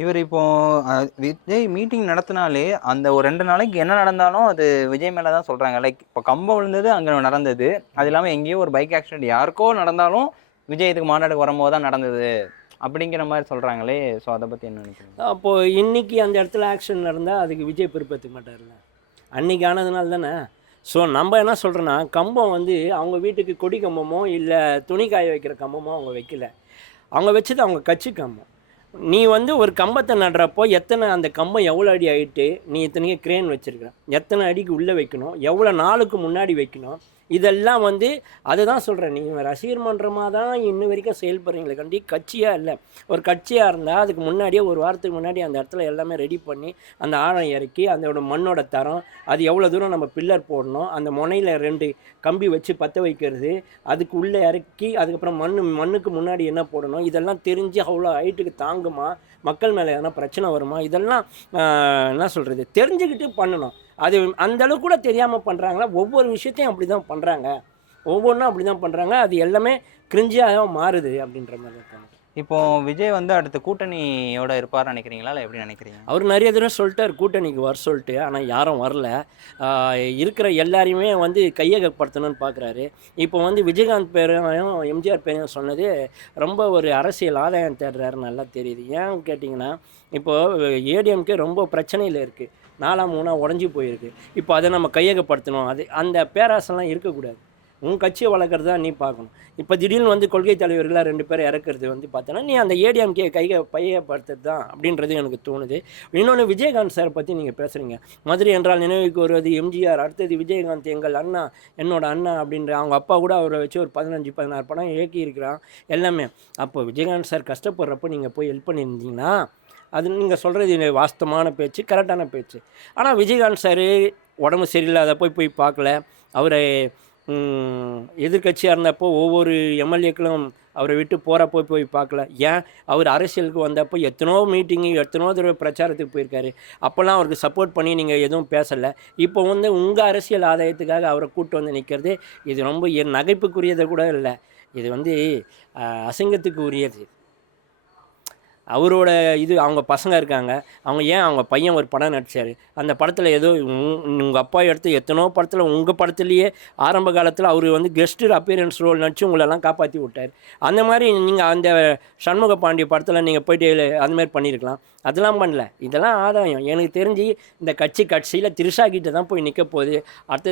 இவர் இப்போ விஜய் மீட்டிங் நடத்தினாலே அந்த ஒரு 2 நாளைக்கு என்ன நடந்தாலும் அது விஜய் மேல தான் சொல்றாங்க. லைக் இப்போ கம்பம் விழுந்தது அங்க நடந்தது. அது இல்லாம எங்கேயோ ஒரு பைக் ஆக்சிடென்ட் யாருக்கோ நடந்தாலும் விஜய் இதுக்கு மாநாடுக்கு வரும்போது தான் நடந்தது அப்படிங்கிற மாதிரி சொல்றாங்களே. ஸோ அதை பத்தி என்ன நினைக்கிறீங்க? அப்போது இன்னைக்கு அந்த இடத்துல ஆக்சிடென்ட் நடந்தால் அதுக்கு விஜய் பொறுப்பேற்றுக்க மாட்டார்ல. அன்னைக்கு ஆனதுனால தானே. ஸோ நம்ம என்ன சொல்கிறோன்னா, கம்பம் வந்து அவங்க வீட்டுக்கு கொடி கம்பமோ இல்லை துணி காய வைக்கிற கம்பமோ அவங்க வைக்கல. அவங்க வச்சது அவங்க கட்சி கம்பம். நீ வந்து ஒரு கம்பத்தை நடுறப்போ எத்தனை அந்த கம்பம் எவ்வளோ அடி ஆகிட்டு, நீ இத்தனைக்கு கிரேன் வச்சுருக்க, எத்தனை அடிக்கு உள்ளே வைக்கணும், எவ்வளோ நாளுக்கு முன்னாடி வைக்கணும், இதெல்லாம் வந்து அதை தான் சொல்கிறேன். நீங்கள் ரசிகர் மன்றமாக தான் இன்ன வரைக்கும் செயல்படுறீங்களே கண்டி கட்சியாக இல்லை. ஒரு கட்சியாக இருந்தால் அதுக்கு முன்னாடியே ஒரு வாரத்துக்கு முன்னாடி அந்த இடத்துல எல்லாமே ரெடி பண்ணி அந்த ஆழம் இறக்கி அதோட மண்ணோட தரம், அது எவ்வளோ தூரம் நம்ம பில்லர் போடணும், அந்த முனையில் 2 கம்பி வச்சு பற்ற வைக்கிறது, அதுக்கு உள்ளே இறக்கி அதுக்கப்புறம் மண்ணுக்கு முன்னாடி என்ன போடணும், இதெல்லாம் தெரிஞ்சு அவ்வளோ ஹைட்டுக்கு தாங்குமா, மக்கள் மேலே எதனா பிரச்சனை வருமா, இதெல்லாம் என்ன சொல்கிறது தெரிஞ்சுக்கிட்டு பண்ணணும். அது அந்தளவுக்கு கூட தெரியாமல் பண்ணுறாங்களா? ஒவ்வொரு விஷயத்தையும் அப்படி தான் பண்ணுறாங்க, ஒவ்வொன்றும் அப்படி தான் பண்ணுறாங்க. அது எல்லாமே கிரிஞ்சியாக மாறுது அப்படின்ற மாதிரி இருக்காங்க. இப்போ விஜய் வந்து அடுத்த கூட்டணியோட இருப்பார்னு நினைக்கிறீங்களா, இல்லை எப்படி நினைக்கிறீங்க? அவர் நிறைய தடவை சொல்லிட்டார் கூட்டணிக்கு வர சொல்லிட்டு, ஆனால் யாரும் வரல. இருக்கிற எல்லாரையுமே வந்து கையகப்படுத்தணும்னு பார்க்குறாரு. இப்போ வந்து விஜயகாந்த் பேரையும் எம்ஜிஆர் பேரையும் சொன்னது ரொம்ப ஒரு அரசியல் ஆதாயம் தேடுறாரு நல்லா தெரியுது. ஏன்னு கேட்டிங்கன்னா, இப்போது ஏடிஎம்கே ரொம்ப பிரச்சனையில் இருக்குது, 4 உடஞ்சி போயிருக்கு. இப்போ அதை நம்ம கையகப்படுத்தணும். அது அந்த பேராசெல்லாம் இருக்கக்கூடாது. உன் கட்சியை வளர்க்குறது தான் நீ பார்க்கணும். இப்போ திடீர்னு வந்து கொள்கை தலைவர்களாக 2 பேரை இறக்குறது வந்து பார்த்தோன்னா, நீ அந்த ஏடிஎம்கே கையகப்படுத்துறது தான் அப்படின்றது எனக்கு தோணுது. இன்னொன்று, விஜயகாந்த் சாரை பற்றி நீங்கள் பேசுகிறீங்க. மதுரை என்றால் நினைவுக்கு வருவது எம்ஜிஆர், அடுத்தது விஜயகாந்த் எங்கள் அண்ணா, என்னோட அண்ணா அப்படின்ற அவங்க அப்பா கூட அவரை வச்சு ஒரு 15-16 படம் இயக்கியிருக்கிறான் எல்லாமே. அப்போ விஜயகாந்த் சார் கஷ்டப்படுறப்போ நீங்கள் போய் ஹெல்ப் பண்ணியிருந்தீங்கன்னா, அது நீங்கள் சொல்கிறது வாஸ்தவமான பேச்சு, கரெக்டான பேச்சு. ஆனால் விஜயகாந்த் சார் உடம்பு சரியில்லாத போய் பார்க்கல. அவரை எதிர்கட்சியாக இருந்தப்போ ஒவ்வொரு எம்எல்ஏக்களும் அவரை விட்டு போகிறப்போ போய் பார்க்கல. ஏன் அவர் அரசியலுக்கு வந்தப்போ எத்தனோ மீட்டிங்கு, எத்தனோ தடவை பிரச்சாரத்துக்கு போயிருக்காரு. அப்போல்லாம் அவருக்கு சப்போர்ட் பண்ணி நீங்கள் எதுவும் பேசலை. இப்போ வந்து உங்கள் அரசியல் ஆதாயத்துக்காக அவரை கூப்பிட்டு வந்து நிற்கிறது, இது ரொம்ப நகைப்புக்குரியதை கூட இல்லை. இது வந்து அசிங்கத்துக்கு உரியது. அவரோட இது அவங்க பசங்க இருக்காங்க, அவங்க பையன் ஒரு படம் நடித்தார். அந்த படத்தில் ஏதோ உங்கள் அப்பா எடுத்து எத்தனோ படத்தில், உங்கள் படத்துலேயே ஆரம்ப காலத்தில் அவர் வந்து கெஸ்ட்டு அப்பியரன்ஸ் ரோல் நடித்து உங்களெல்லாம் காப்பாற்றி விட்டார். அந்த மாதிரி நீங்கள் அந்த சண்முக பாண்டிய படத்தில் நீங்கள் போய்ட்டு அதுமாதிரி பண்ணியிருக்கலாம். அதெல்லாம் பண்ணல. இதெல்லாம் ஆதாயம். எனக்கு தெரிஞ்சு இந்த கட்சியில் திரிஷா கிட்ட தான் போய் நிற்க போகுது. அடுத்து